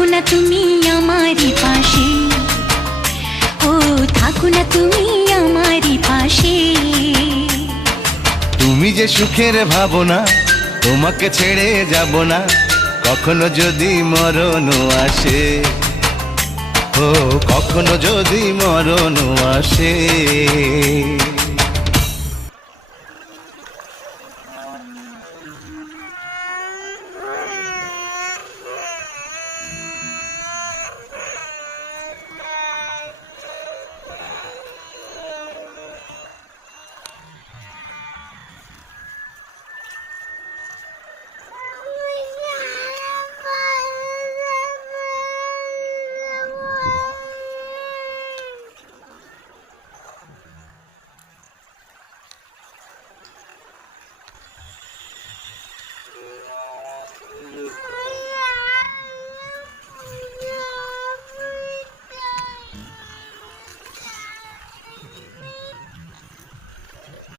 থাকো না তুমি আমারই পাশে, ও থাকো না তুমি আমারই পাশে। তুমি যে সুখের ভাবনা, তোমাকে ছেড়ে যাব না কখনো যদি মরণ আসে, ও কখনো যদি মরণ আসে।